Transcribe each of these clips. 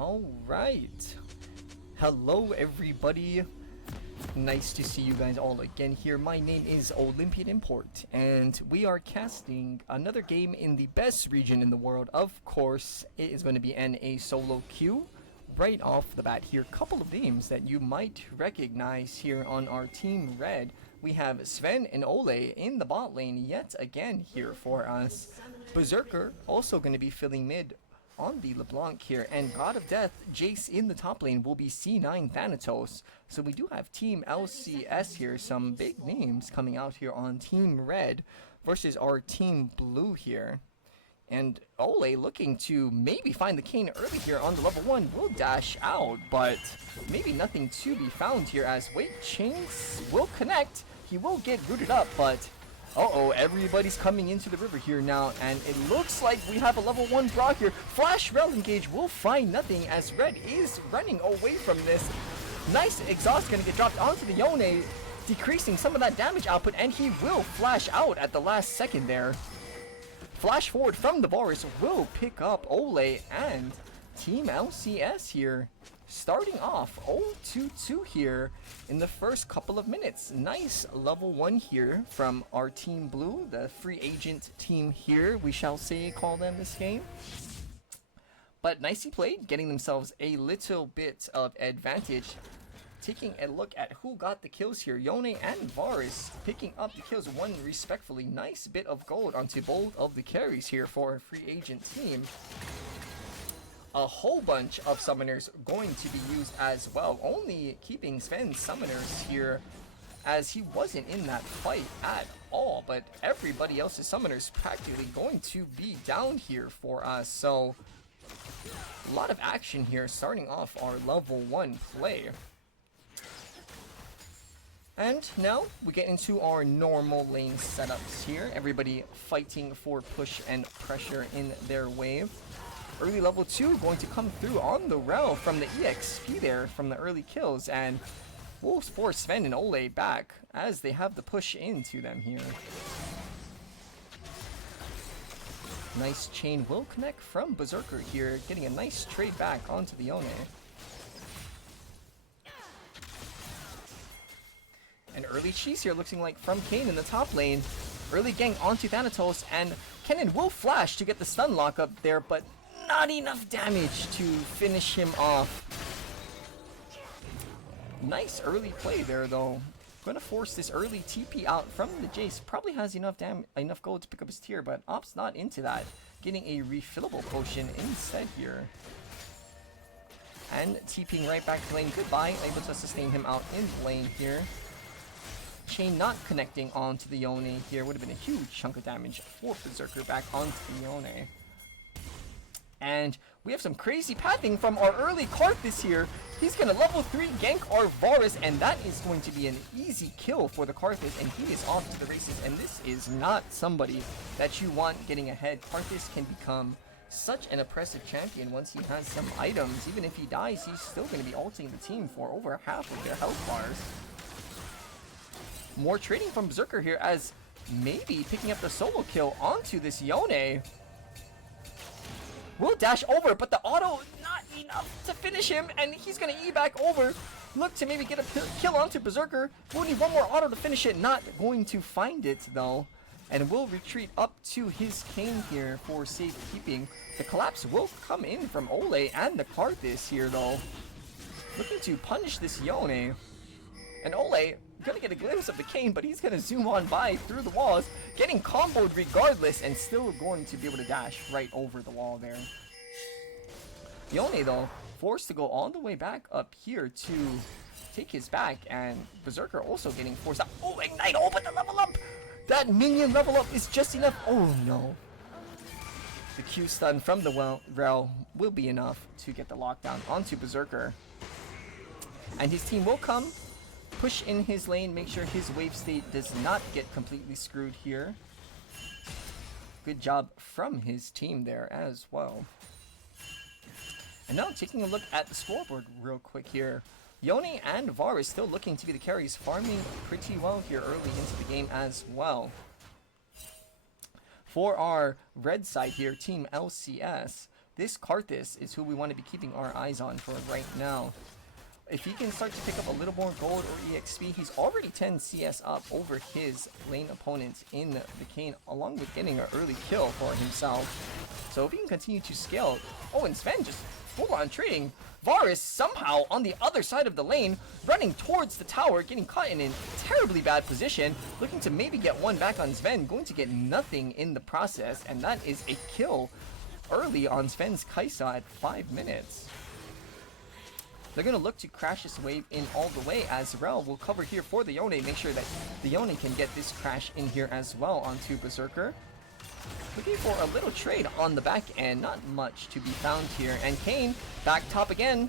Alright. Hello everybody. Nice to see you guys all again here. My name is Olympian Import, and we are casting another game in the best region in the world. Of course, it is going to be a solo queue. Right off the bat here, couple of names that you might recognize here on our Team Red. We have Zven and Olleh in the bot lane yet again here for us. Berserker also going to be filling mid on the LeBlanc here, and God of Death, Jace in the top lane will be C9 Thanatos. So we do have Team LCS here, some big names coming out here on Team Red versus our Team Blue here. And Olleh looking to maybe find the Kayn early here on the level 1 will dash out, but maybe nothing to be found here as chains will connect. He will get rooted up, but uh-oh, everybody's coming into the river here now, and it looks like we have a level 1 Brock here. Flash Rel engage will find nothing as Red is running away from this. Nice exhaust gonna get dropped onto the Yone, decreasing some of that damage output, and he will flash out at the last second there. Flash forward from the Varus will pick up Olleh and Team LCS here. Starting off 0-2-2 here in the first couple of minutes. Nice level 1 here from our Team Blue, the free agent team here, we shall say, call them this game. But nicely played, getting themselves a little bit of advantage. Taking a look at who got the kills here, Yone and Varus picking up the kills, one respectfully. Nice bit of gold onto both of the carries here for a free agent team. A whole bunch of summoners going to be used as well, only keeping Zven's summoners here as he wasn't in that fight at all, but everybody else's summoners practically going to be down here for us. So a lot of action here starting off our level 1 play. And now we get into our normal lane setups here. Everybody fighting for push and pressure in their wave. Early level 2 going to come through on the Rel from the EXP there from the early kills, and we'll force Zven and Olleh back as they have the push into them here. Nice chain will connect from Berserker here, getting a nice trade back onto the Yone. An early cheese here looking like from Kayn in the top lane. Early gank onto Thanatos, and Kennen will flash to get the stun lock up there, but not enough damage to finish him off. Nice early play there though. Gonna force this early TP out from the Jace. Probably has enough gold to pick up his tier, but opts not into that. Getting a refillable potion instead here. And TPing right back to lane. Goodbye. Able to sustain him out in lane here. Chain not connecting onto the Yone here would have been a huge chunk of damage for Berserker back onto the Yone. And we have some crazy pathing from our early Karthus here. He's going to level 3 gank our Varus, and that is going to be an easy kill for the Karthus, and he is off to the races. And this is not somebody that you want getting ahead. Karthus can become such an oppressive champion once he has some items. Even if he dies, he's still going to be ulting the team for over half of their health bars. More trading from Berserker here as maybe picking up the solo kill onto this Yone. Will dash over, but the auto not enough to finish him, and he's going to E back over. Look to maybe get a kill onto Berserker. We'll need one more auto to finish it. Not going to find it though. And will retreat up to his Kayn here for safekeeping. The collapse will come in from Olleh and the Karthus here though. Looking to punish this Yone. And Olleh gonna get a glimpse of the Kayn, but he's gonna zoom on by through the walls, getting comboed regardless, and still going to be able to dash right over the wall there. Yone though, forced to go all the way back up here to take his back, and Berserker also getting forced out. Oh, ignite! Oh, but the level up! That minion level up is just enough. Oh no. The Q stun from the Rel will be enough to get the lockdown onto Berserker. And his team will come, push in his lane, make sure his wave state does not get completely screwed here. Good job from his team there as well. And now taking a look at the scoreboard real quick here. Yone and Varus still looking to be the carries, farming pretty well here early into the game as well. For our red side here, Team LCS, this Karthus is who we want to be keeping our eyes on for right now. If he can start to pick up a little more gold or EXP, he's already 10 CS up over his lane opponent in the Kayn, along with getting an early kill for himself. So if he can continue to scale... Oh, and Zven just full-on trading. Varus somehow on the other side of the lane, running towards the tower, getting caught in a terribly bad position, looking to maybe get one back on Zven, going to get nothing in the process, and that is a kill early on Sven's Kai'Sa at 5 minutes. They're going to look to crash this wave in all the way, as Rel will cover here for the Yone, make sure that the Yone can get this crash in here as well onto Berserker. Looking for a little trade on the back end, not much to be found here. And Kayn, back top again.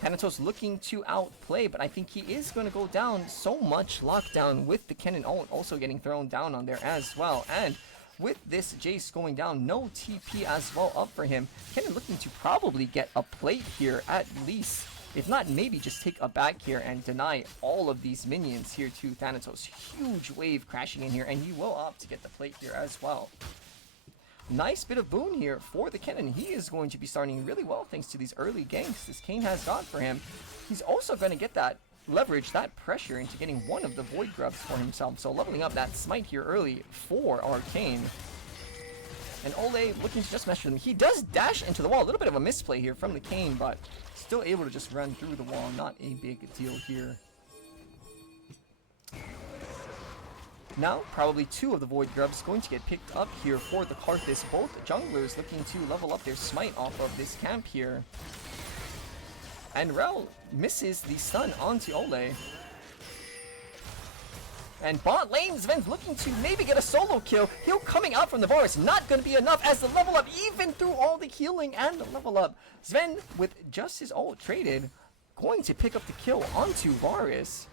Thanatos looking to outplay, but I think he is going to go down. So much lockdown with the Kennen ult also getting thrown down on there as well. And with this Jace going down, no TP as well up for him. Kennen looking to probably get a plate here at least. If not, maybe just take a back here and deny all of these minions here to Thanatos. Huge wave crashing in here, and he will opt to get the plate here as well. Nice bit of boon here for the Kennen. He is going to be starting really well thanks to these early ganks this Kayn has got for him. He's also going to get that leverage, that pressure into getting one of the Void Grubs for himself. So leveling up that smite here early for our Kayn. And Olleh looking to just mesh with him. He does dash into the wall. A little bit of a misplay here from the Kayn, but still able to just run through the wall. Not a big deal here. Now, probably 2 of the Void Grubs going to get picked up here for the Karthus. Both junglers looking to level up their smite off of this camp here. And Rel misses the stun onto Olleh. And bot lane, Zven's looking to maybe get a solo kill. Heal coming out from the Varus, not going to be enough as the level up, even through all the healing and the level up. Zven, with just his ult traded, going to pick up the kill onto Varus.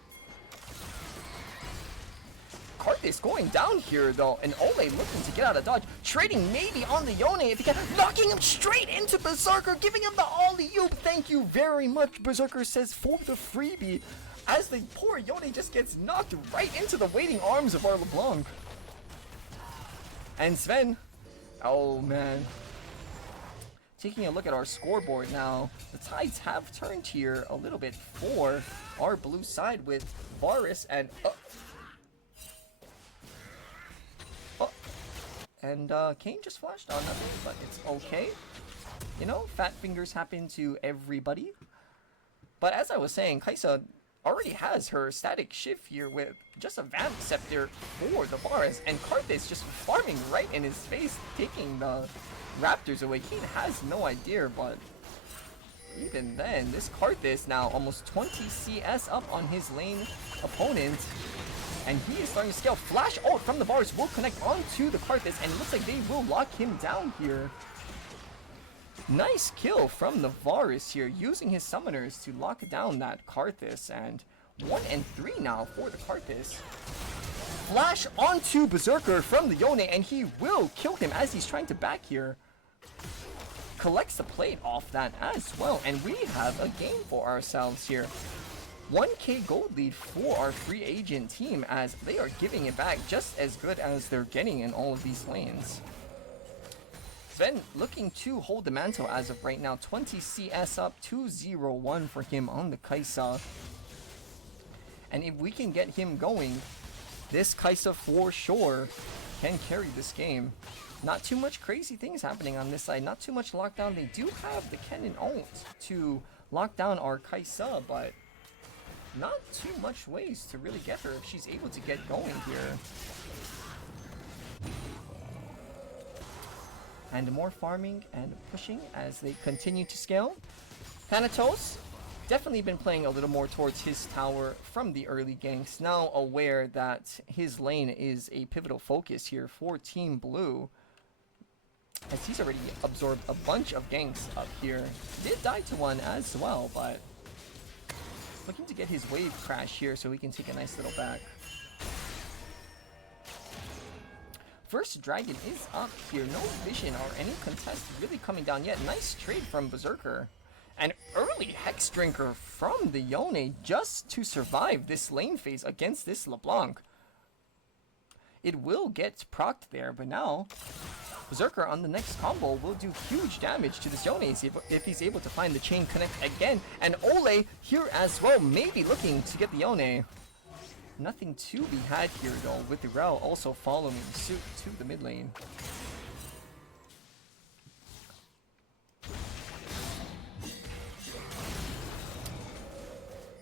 Karthus going down here though, and Olleh looking to get out of dodge, trading maybe on the Yone if he can, knocking him straight into Berserker, giving him the alley-oop. Thank you very much, Berserker says, for the freebie, as the poor Yone just gets knocked right into the waiting arms of our LeBlanc. And Zven, oh man. Taking a look at our scoreboard now, the tides have turned here a little bit for our blue side with Varus and... And Kayn just flashed on nothing, but it's okay. You know, fat fingers happen to everybody. But as I was saying, Kai'Sa already has her static shift here with just a Vamp Scepter for the Varus, and Karthus just farming right in his face, taking the Raptors away. Kayn has no idea, but even then, this Karthus now almost 20 CS up on his lane opponent. And he is starting to scale. Flash ult from the Varus will connect onto the Karthus, and it looks like they will lock him down here. Nice kill from the Varus here, using his summoners to lock down that Karthus. And 1 and 3 now for the Karthus. Flash onto Berserker from the Yone, and he will kill him as he's trying to back here. Collects the plate off that as well, and we have a game for ourselves here. 1k gold lead for our free agent team, as they are giving it back just as good as they're getting in all of these lanes. Zven looking to hold the mantle as of right now. 20 CS up, 2-0-1 for him on the Kai'Sa. And if we can get him going, this Kai'Sa for sure can carry this game. Not too much crazy things happening on this side. Not too much lockdown. They do have the Kennen ult to lock down our Kai'Sa, but not too much ways to really get her if she's able to get going here. And more farming and pushing as they continue to scale. Thanatos definitely been playing a little more towards his tower from the early ganks, now aware that his lane is a pivotal focus here for Team Blue, as he's already absorbed a bunch of ganks up here. Did die to one as well, but looking to get his wave crash here so he can take a nice little back. First dragon is up here. No vision or any contest really coming down yet. Nice trade from Berserker. An early Hex Drinker from the Yone just to survive this lane phase against this LeBlanc. It will get procced there, but now Berserker on the next combo will do huge damage to this Yone if he's able to find the chain connect again. And Olleh here as well, maybe looking to get the Yone. Nothing to be had here though, with the Rel also following suit to the mid lane.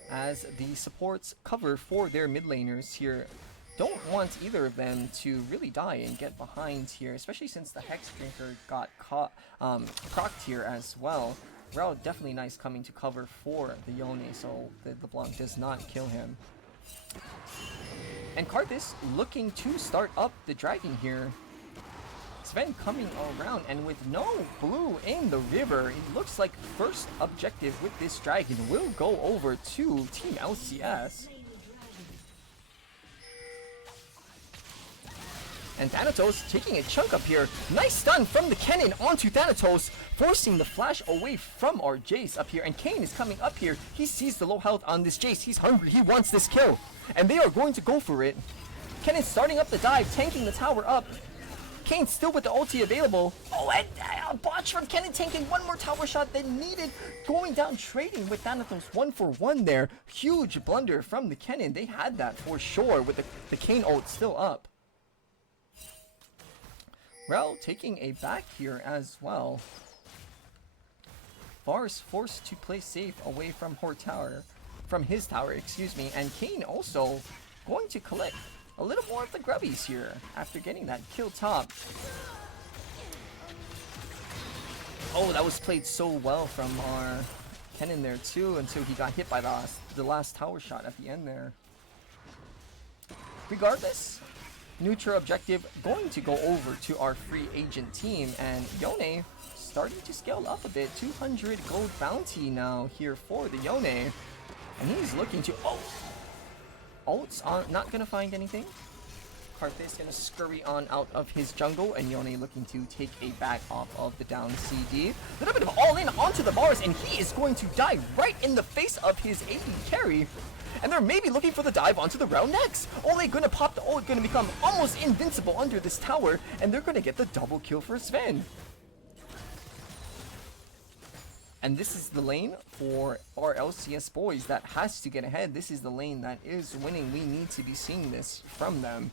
As the supports cover for their mid laners here, don't want either of them to really die and get behind here, especially since the Hex Drinker got caught, procced here as well. Rel definitely nice coming to cover for the Yone, so the LeBlanc does not kill him. And Karthus looking to start up the dragon here. Zven coming around, and with no blue in the river, it looks like first objective with this dragon will go over to Team LCS. And Thanatos taking a chunk up here. Nice stun from the cannon onto Thanatos, forcing the flash away from our Jace up here. And Kayn is coming up here. He sees the low health on this Jace. He's hungry. He wants this kill. And they are going to go for it. Kayn starting up the dive, tanking the tower up. Kayn still with the ulti available. Oh, and botch from Kennen tanking one more tower shot than needed. Going down, trading with Thanatos 1-for-1 there. Huge blunder from the Kennen. They had that for sure with the Kayn ult still up. Rel taking a back here as well. Varus forced to play safe away from his tower, excuse me, and Kayn also going to collect a little more of the grubbies here after getting that kill top. Oh, that was played so well from our Kennen there too, until he got hit by the last tower shot at the end there. Regardless, neutral objective going to go over to our free agent team, and Yone starting to scale up a bit. 200 gold bounty now here for the Yone, and he's looking to ults on, not gonna find anything. Karthus gonna scurry on out of his jungle, and Yone looking to take a back off of the down CD. A little bit of all in onto the bars, and he is going to die right in the face of his AD carry. And they're maybe looking for the dive onto the round next. Olleh gonna pop the ult, gonna become almost invincible under this tower, and they're gonna get the double kill for Zven. And this is the lane for our LCS boys that has to get ahead. This is the lane that is winning. We need to be seeing this from them.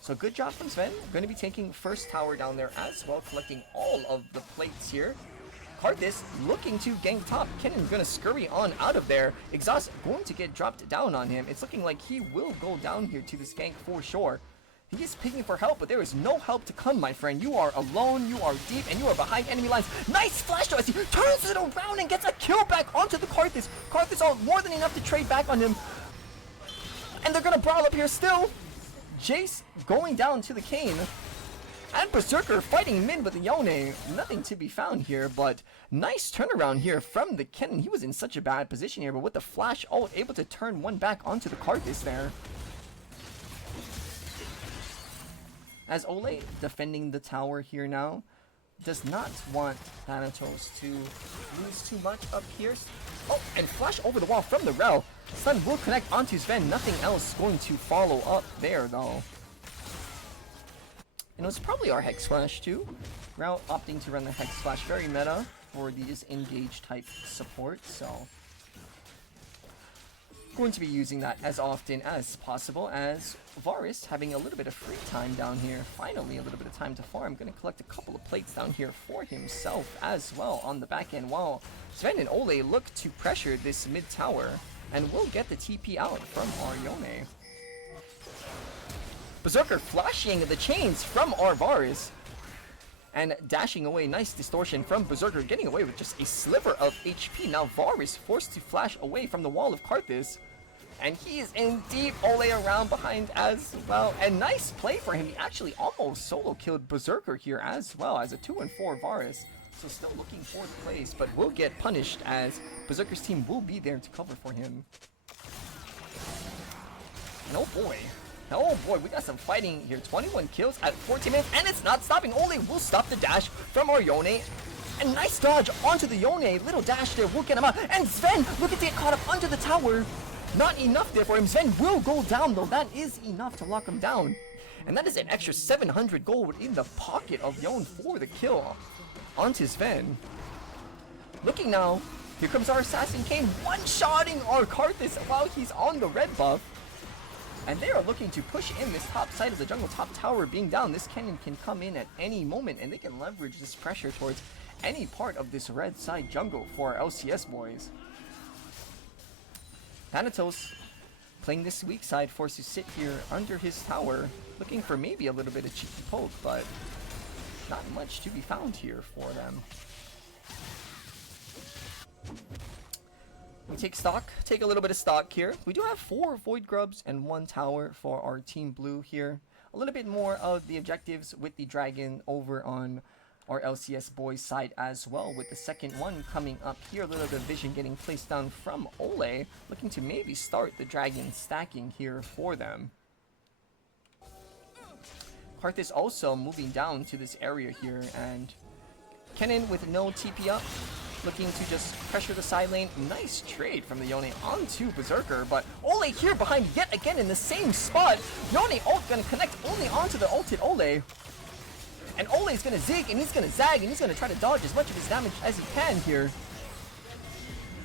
So good job from Zven. Going to be taking first tower down there as well, collecting all of the plates here. Karthus looking to gank top. Kennen going to scurry on out of there. Exhaust going to get dropped down on him. It's looking like he will go down here to this gank for sure. He is picking for help, but there is no help to come, my friend. You are alone, you are deep, and you are behind enemy lines. Nice flash though as he turns it around and gets a kill back onto the Karthus. Karthus all more than enough to trade back on him. And they're going to brawl up here still. Jace going down to the Kayn. And Berserker fighting mid with the Yone. Nothing to be found here, but nice turnaround here from the Kennen. He was in such a bad position here, but with the flash ult, able to turn one back onto the Karthus there. As Olleh defending the tower here now, does not want Thanatos to lose too much up here. Oh, and flash over the wall from the Rel. Stun will connect onto Zven. Nothing else going to follow up there though. And it was probably our Hex Flash too. Rel opting to run the Hex Flash. Very meta for these engage type support, so going to be using that as often as possible, as Varus having a little bit of free time down here. Finally, a little bit of time to farm. Going to collect a couple of plates down here for himself as well on the back end, while Zven and Olleh look to pressure this mid tower, and will get the TP out from our Yone. Berserker flashing the chains from our Varus, and dashing away. Nice distortion from Berserker, getting away with just a sliver of HP. Now Varus forced to flash away from the wall of Karthus, and he is in deep. Olleh around behind as well, and nice play for him. He actually almost solo killed Berserker here as well, as a 2-4 Varus. So still looking for the plays, but will get punished as Berserker's team will be there to cover for him. And oh boy, we got some fighting here. 21 kills at 14 minutes, and it's not stopping. Olleh will stop the dash from our Yone. And nice dodge onto the Yone. Little dash there will get him out. And Zven looking to get caught up under the tower. Not enough there for him. Zven will go down though. That is enough to lock him down. And that is an extra 700 gold in the pocket of Yon for the kill onto Zven. Looking now, here comes our Assassin Kayn, one-shotting our Karthus while he's on the red buff. And they are looking to push in this top side of the jungle, top tower being down. This cannon can come in at any moment, and they can leverage this pressure towards any part of this red side jungle for our LCS boys. Thanatos playing this weak side, forced to sit here under his tower, looking for maybe a little bit of cheeky poke, but not much to be found here for them. We take a little bit of stock here. We do have 4 Void Grubs and 1 tower for our Team Blue here. A little bit more of the objectives with the dragon over on our LCS boys side as well, with the second one coming up here. A little bit of vision getting placed down from Olleh, looking to maybe start the dragon stacking here for them. Karthus also moving down to this area here, and Kennen with no TP up, looking to just pressure the side lane. Nice trade from the Yone onto Berserker, but Olleh here behind yet again in the same spot. Yone ult gonna connect only onto the ulted Olleh. And Olleh's gonna zig, and he's gonna zag, and he's gonna try to dodge as much of his damage as he can here.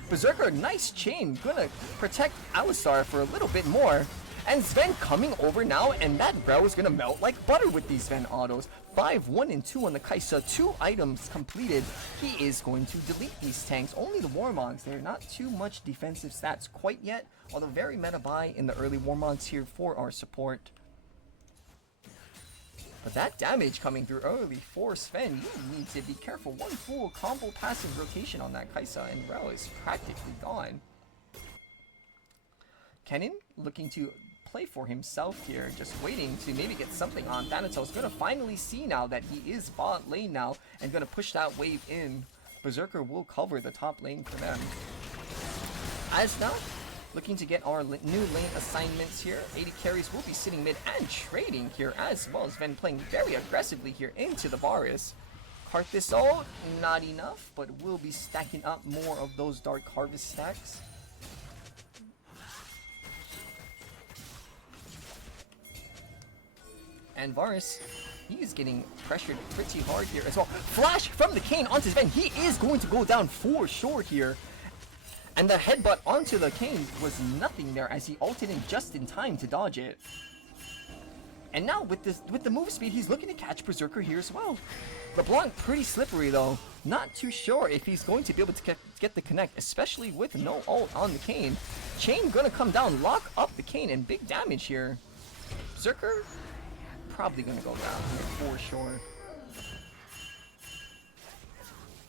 Berserker, nice chain, gonna protect Alistar for a little bit more. And Zven coming over now, and that bro is gonna melt like butter with these Zven autos. 5, 1, and 2 on the Kai'Sa, 2 items completed. He is going to delete these tanks. Only the Warmogs there, not too much defensive stats quite yet, although very meta buy in the early Warmogs here for our support. But that damage coming through early for Zven, you need to be careful. One full combo passive rotation on that Kai'Sa, and Rel is practically gone. Kennen looking to play for himself here, just waiting to maybe get something on. Thanatos gonna finally see now that he is bot lane now, and gonna push that wave in. Berserker will cover the top lane for them. As now, looking to get our new lane assignments here. 80 carries will be sitting mid and trading here, as well as Zven playing very aggressively here into the Varus. Karthus ult, not enough, but will be stacking up more of those Dark Harvest stacks. And Varus, he is getting pressured pretty hard here as well. Flash from the Kayn onto Zven. He is going to go down for sure here. And the headbutt onto the Kayn was nothing there, as he ulted in just in time to dodge it. And now with the move speed, he's looking to catch Berserker here as well. LeBlanc pretty slippery though. Not too sure if he's going to be able to get the connect, especially with no ult on the Kayn. Chain gonna come down, lock up the Kayn, and big damage here. Berserker probably gonna go down here for sure.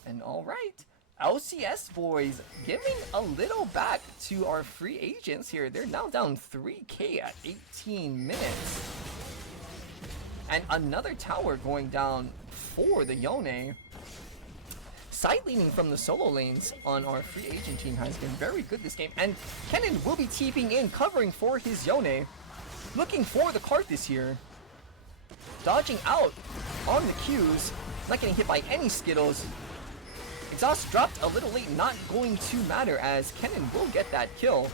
And alright, LCS boys giving a little back to our free agents here. They're now down 3k at 18 minutes. And another tower going down for the Yone. Side leaning from the solo lanes on our free agent team has been very good this game. And Kennen will be TPing in, covering for his Yone. Looking for the Karthus here. Dodging out on the Qs. Not getting hit by any Skittles. Exhaust dropped a little late, not going to matter, as Kennen will get that kill.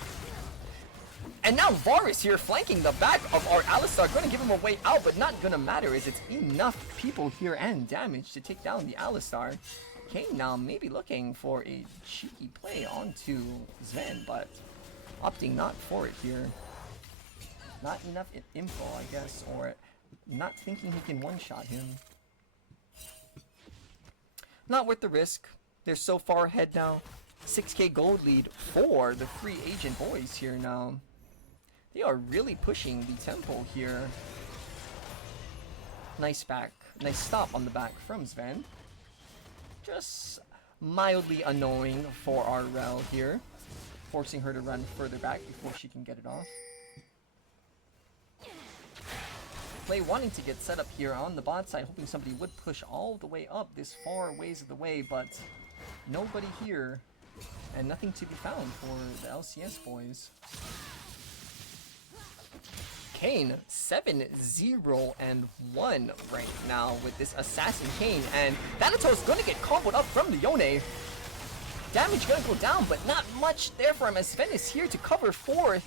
And now Varus here flanking the back of our Alistar, going to give him a way out, but not going to matter, as it's enough people here and damage to take down the Alistar. Kayn now maybe looking for a cheeky play onto Zven, but opting not for it here. Not enough info, I guess, or not thinking he can one-shot him. Not worth the risk. They're so far ahead now. 6k gold lead for the free agent boys here now. They are really pushing the tempo here. Nice stop on the back from Zven. Just mildly annoying for our Rel here. Forcing her to run further back before she can get it off. Play wanting to get set up here on the bot side, hoping somebody would push all the way up this far ways of the way, but nobody here, and nothing to be found for the LCS boys. Kayn 7-0-1 right now with this Assassin Kayn, and Thanatos gonna get comboed up from the Yone. Damage gonna go down, but not much there for him, as Zven is here to cover for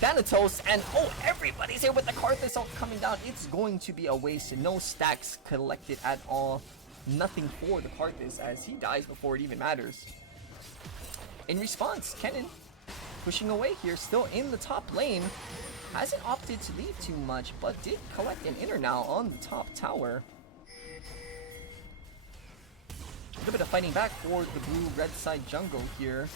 Thanatos, and oh, everybody's here with the Karthus ult coming down. It's going to be a waste. No stacks collected at all. Nothing for the Karthus as he dies before it even matters. In response, Kennen pushing away here, still in the top lane. Hasn't opted to leave too much, but did collect an inner now on the top tower. A little bit of fighting back for the blue-red side jungle here.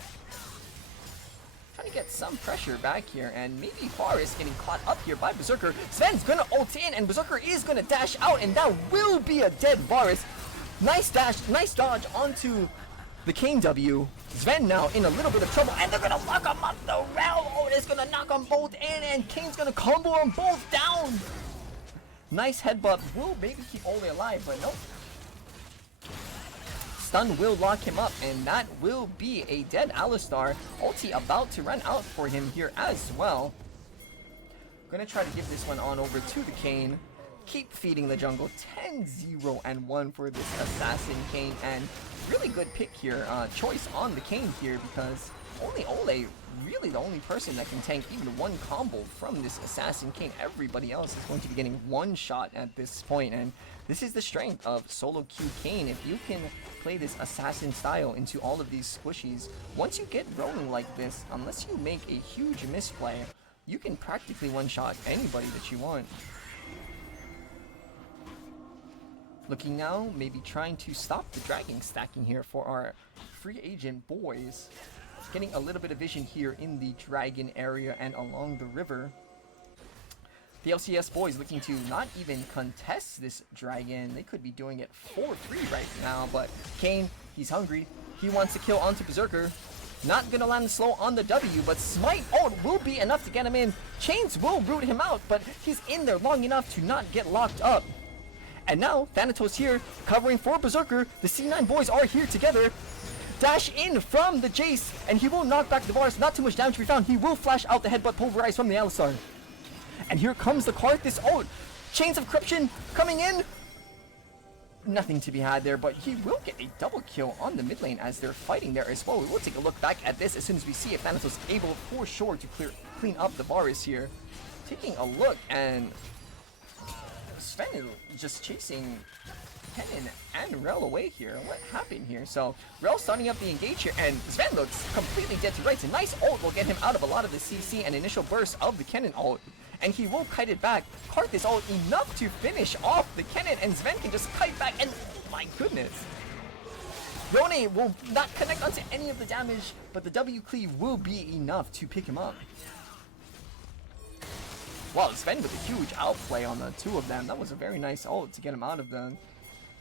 Trying to get some pressure back here, and maybe Varus getting caught up here by Berserker. Zven's gonna ult in, and Berserker is gonna dash out, and that will be a dead Varus. Nice dash, nice dodge onto the Kayn W. Zven now in a little bit of trouble, and they're gonna lock him up the realm. Oh, it's gonna knock them both in, and Kayn's gonna combo them both down. Nice headbutt will maybe keep Olleh alive, but nope. Stun will lock him up, and that will be a dead Alistar. Ulti about to run out for him here as well. Gonna try to give this one on over to the Kayn. Keep feeding the jungle. 10-0-1 for this Assassin Kayn, and really good pick here, choice on the Kayn here, because only Olleh really the only person that can tank even one combo from this Assassin Kayn. Everybody else is going to be getting one shot at this point, and this is the strength of solo queue Kayn. If you can play this assassin style into all of these squishies, once you get rolling like this, unless you make a huge misplay, you can practically one-shot anybody that you want. Looking now, maybe trying to stop the dragon stacking here for our free agent boys. Getting a little bit of vision here in the dragon area and along the river. The LCS boys looking to not even contest this dragon. They could be doing it 4-3 right now, but Kayn, he's hungry. He wants to kill onto Berserker. Not gonna land slow on the W, but Smite ult will be enough to get him in. Chains will root him out, but he's in there long enough to not get locked up. And now, Thanatos here, covering for Berserker. The C9 boys are here together. Dash in from the Jace, and he will knock back the Varus. Not too much damage to be found. He will flash out the headbutt pulverize from the Alistar. And here comes the Karthus ult. Chains of Corruption coming in. Nothing to be had there, but he will get a double kill on the mid lane as they're fighting there as well. We will take a look back at this as soon as we see if Thanatos is able for sure to clean up the Varus here. Taking a look, and Zven is just chasing Kennen and Rel away here. What happened here? So Rel starting up the engage here, and Zven looks completely dead to rights. A nice ult will get him out of a lot of the CC and initial burst of the Kennen ult, and he will kite it back. Karthus ult enough to finish off the Kennen, and Zven can just kite back, and oh my goodness. Yone will not connect onto any of the damage, but the W cleave will be enough to pick him up. Wow, Zven with a huge outplay on the two of them. That was a very nice ult to get him out of the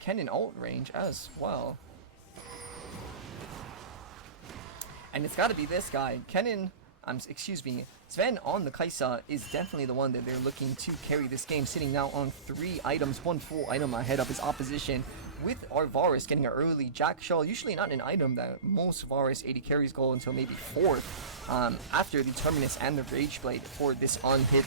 Kennen ult range as well. And it's got to be this guy. Kennen, excuse me, Zven on the Kai'Sa is definitely the one that they're looking to carry this game, sitting now on 3 items, 1 full item ahead of his opposition, with our Varus getting an early Jack Shaw, usually not an item that most Varus AD carries go until maybe 4th, after the Terminus and the Rage Blade for this on-hit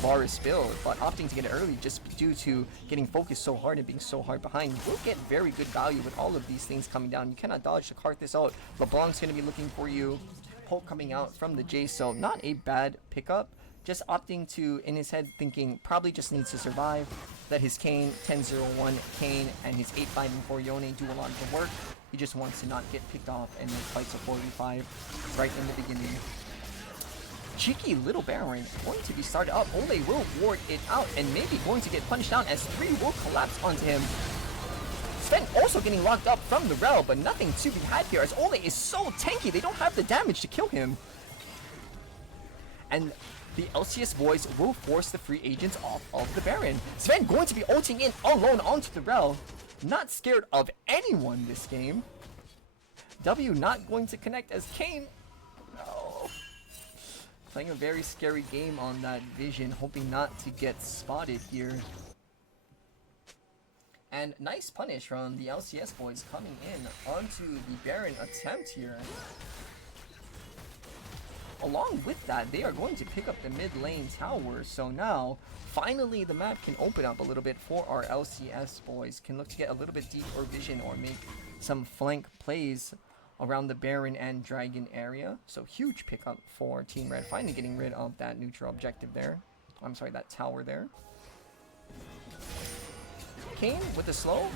Varus build, but opting to get it early just due to getting focused so hard and being so hard behind. You will get very good value with all of these things coming down. You cannot dodge the Karthus out. LeBlanc's going to be looking for you. Poke coming out from the Jace, so not a bad pickup. Just opting to, in his head, thinking probably just needs to survive. Let his Kayn, 10-0-1 Kayn, and his 8-5 and 4 Yone do a lot of the work. He just wants to not get picked off and then fights a 4v5 right in the beginning. Cheeky little Baron going to be started up. Olleh will ward it out and maybe going to get punched down as 3 will collapse onto him. Zven also getting locked up from the Rel, but nothing to be had here as Olleh is so tanky, they don't have the damage to kill him. And the LCS boys will force the free agents off of the Baron. Zven going to be ulting in alone onto the Rel. Not scared of anyone this game. W not going to connect as Kayn. No. Playing a very scary game on that vision, hoping not to get spotted here. And nice punish from the LCS boys coming in onto the Baron attempt here. Along with that, they are going to pick up the mid lane tower, so now finally the map can open up a little bit for our LCS boys. Can look to get a little bit deeper vision or make some flank plays around the Baron and Dragon area. So huge pickup for Team Red, finally getting rid of that neutral objective there. I'm sorry, that tower there. Kayn with the slow.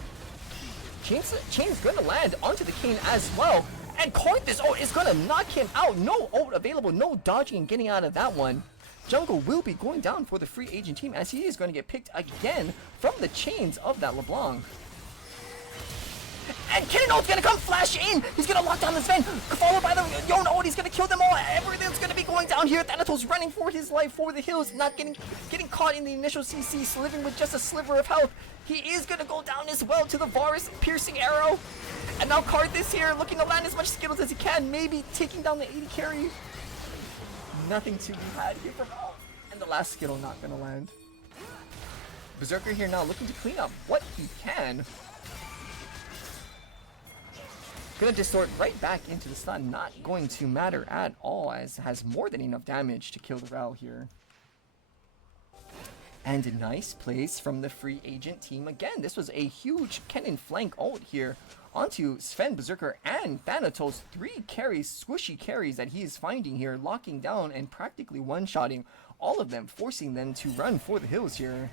Chain's gonna land onto the Kayn as well. And Thanatos is gonna knock him out. No ult available, no dodging and getting out of that one. Jungle will be going down for the free agent team as he is going to get picked again from the chains of that LeBlanc. And Thanatos gonna come flash in. He's gonna lock down the Zven, followed by the Yone ult. He's gonna kill them all. Everything's gonna be going down here. Thanatos running for his life for the hills, not getting caught in the initial CC, living with just a sliver of health. He is gonna go down as well to the Varus piercing arrow. And now Thanatos here looking to land as much Skittles as he can, maybe taking down the 80 carry. Nothing to be had here from all. And the last Skittle not gonna land. Berserker here now looking to clean up what he can. Gonna distort right back into the stun, not going to matter at all as has more than enough damage to kill the Rao here. And a nice plays from the free agent team again. This was a huge Kennen flank ult here onto Zven, Berserker, and Thanatos. 3 carries, squishy carries that he is finding here, locking down and practically one-shotting all of them, forcing them to run for the hills here.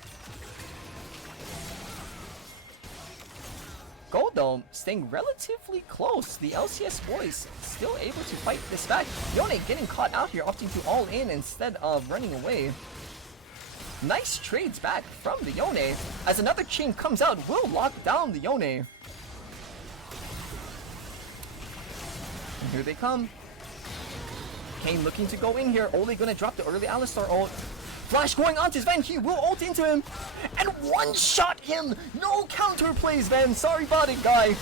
Gold though, staying relatively close. The LCS boys still able to fight this back. Yone getting caught out here, opting to all in instead of running away. Nice trades back from the Yone as another chain comes out, will lock down the Yone. And here they come. Kayn looking to go in here. Olleh gonna drop the early Alistar ult. Flash going on to Zven, he will ult into him, and one-shot him! No counterplay, Zven, sorry about it, guy.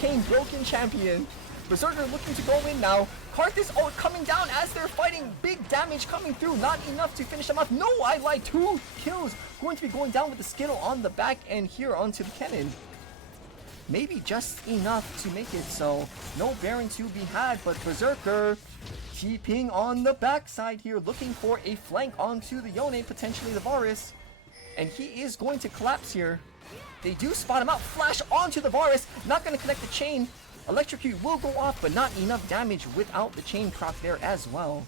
Kayn broken champion. Berserker looking to go in now. Thanatos ult coming down as they're fighting, big damage coming through, not enough to finish them off. No, I lied, 2 kills. Going to be going down with the Skittle on the back end here onto the Kennen. Maybe just enough to make it so. No Baron to be had, but Berserker keeping on the backside here, looking for a flank onto the Yone, potentially the Varus. And he is going to collapse here. They do spot him out. Flash onto the Varus. Not going to connect the chain. Electrocute will go off, but not enough damage without the chain proc there as well.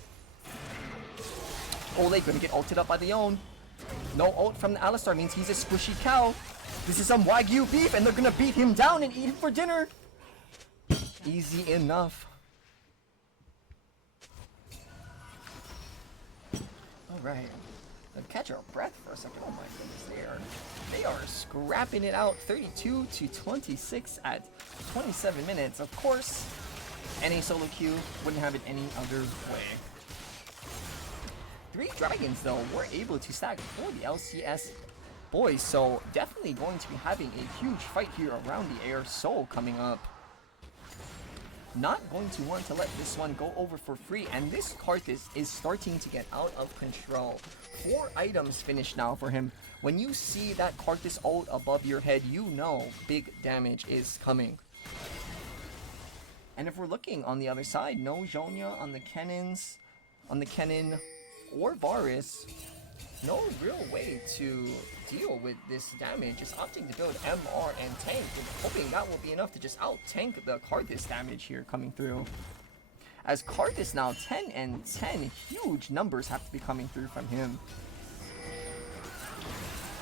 Olleh going to get ulted up by the Yone. No ult from the Alistar means he's a squishy cow. This is some Wagyu beef, and they're going to beat him down and eat him for dinner. Easy enough. Alright, let's catch our breath for a second. Oh my goodness, they are scrapping it out. 32 to 26 at 27 minutes. Of course, any solo queue wouldn't have it any other way. 3 dragons though were able to stack for the LCS boys, so definitely going to be having a huge fight here around the air. Soul coming up. Not going to want to let this one go over for free, and this Thanatos is starting to get out of control. 4 items finished now for him. When you see that Thanatos ult above your head, you know big damage is coming. And if we're looking on the other side, no Zhonya on the Kennen or Varus. No real way to deal with this damage. Just opting to build MR and tank, and hoping that will be enough to just out-tank the Thanatos damage here coming through. As Thanatos now 10 and 10, huge numbers have to be coming through from him.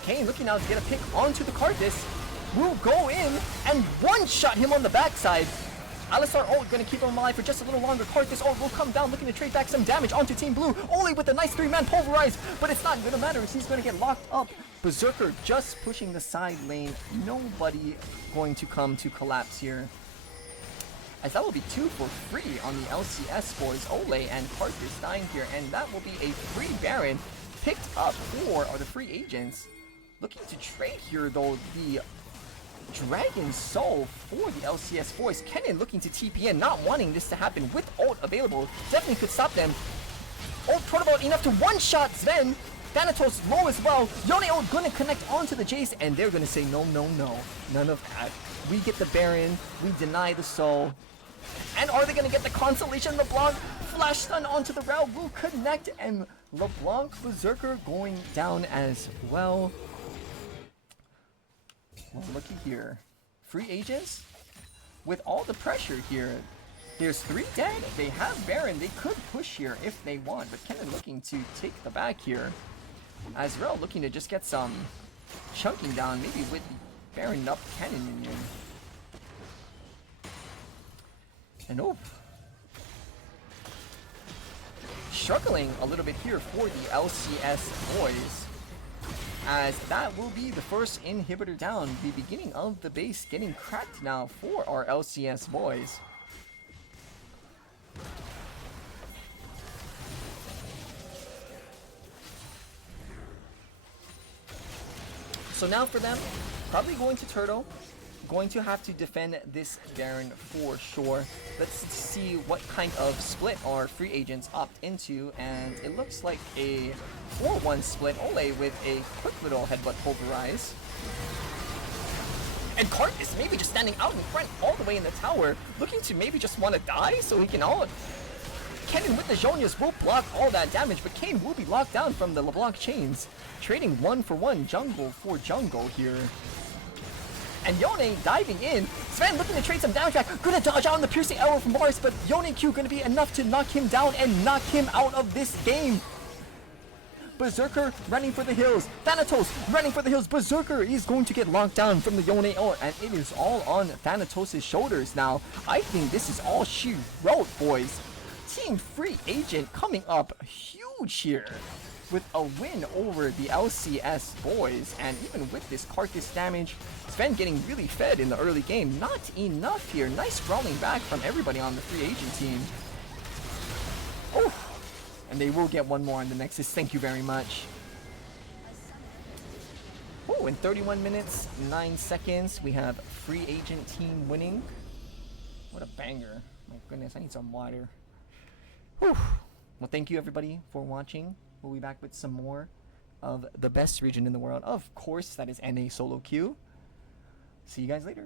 Kayn looking now to get a pick onto the Thanatos. Will go in and one-shot him on the backside. Alistar ult gonna keep him alive for just a little longer. Thanatos ult will come down, looking to trade back some damage onto Team Blue. Olleh with a nice 3-man pulverize, but it's not gonna matter as he's gonna get locked up. Berserker just pushing the side lane. Nobody going to come to collapse here. As that will be 2 for free on the LCS boys. Olleh and Thanatos dying here, and that will be a free Baron picked up for the free agents. Looking to trade here though, the Dragon Soul for the LCS boys. Kennen looking to TP in, not wanting this to happen with ult available. Definitely could stop them. Ult protobot enough to one-shot Zven. Thanatos low as well. Yone ult gonna connect onto the Jace, and they're gonna say no, no, no. None of that. We get the Baron, we deny the Soul. And are they gonna get the consolation? LeBlanc flash stun onto the Rao will connect, and LeBlanc Berserker going down as well. Well, looky here. Free agents? With all the pressure here, There's 3 dead. They have Baron. They could push here if they want, but Kennen looking to take the back here. Azrael looking to just get some chunking down, maybe with the Baron up Kennen minion. And oh, struggling a little bit here for the LCS boys, as that will be the first inhibitor down. The beginning of the base getting cracked now for our LCS boys. So now for them, probably going to Turtle. Going to have to defend this Baron for sure. Let's see what kind of split our free agents opt into, and it looks like a 4-1 split. Olleh with a quick little headbutt pulverize. And Cart is maybe just standing out in front all the way in the tower, looking to maybe just want to die so he can all... Kennen with the Zhonyas will block all that damage, but Kayn will be locked down from the LeBlanc chains. Trading 1-for-1 jungle for jungle here. And Yone diving in. Zven looking to trade some damage back. Gonna dodge out on the piercing arrow from Mars, but Yone Q gonna be enough to knock him down and knock him out of this game. Berserker running for the hills. Thanatos running for the hills. Berserker is going to get locked down from the Yone ult, and it is all on Thanatos' shoulders now. I think this is all she wrote, boys. Team Free Agent coming up huge here with a win over the LCS boys, and even with this carcass damage, Zven getting really fed in the early game. Not enough here. Nice crawling back from everybody on the free agent team. Oh, and they will get one more on the Nexus. Thank you very much. Oh, in 31 minutes, 9 seconds, we have free agent team winning. What a banger. My goodness, I need some water. Whew. Well, thank you everybody for watching. We'll be back with some more of the best region in the world. Of course, that is NA solo queue. See you guys later.